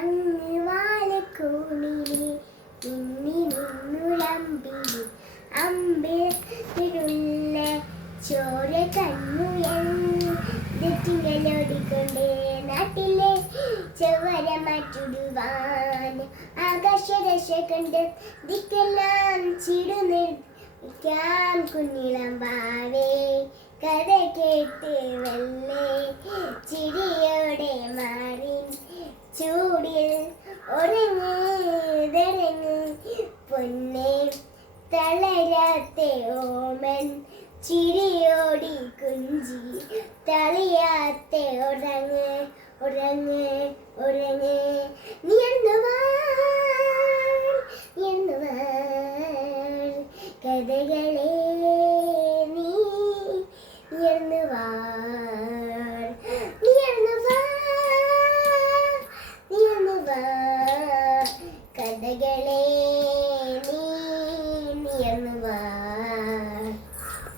അങ്ങ് വാലക്കൂണിലെ മിന്നി നിന്നുലമ്പിലെ അമ്പിലുള്ള ചോര കണ്ണുയർത്തിങ്കലോടിക്കൊണ്ടേ നാട്ടിലെ ചവര മാറ്റിടുവാൻ ആകാശദശ കണ്ട് ദിക്കെല്ലാം ചിടുന്നിരിക്കാം കുഞ്ഞിളം വാവേ കഥ കേട്ട് വല്ലേ ചിരിയോടെ മാറി ചൂടിൽ ഉറങ്ങ് പൊന്നെ തളരാത്ത ഓമൻ ചിരിയോടി കുഞ്ചി തളിയാത്ത ഉറങ്ങ് ഉറങ്ങ് ഉറങ്ങ്.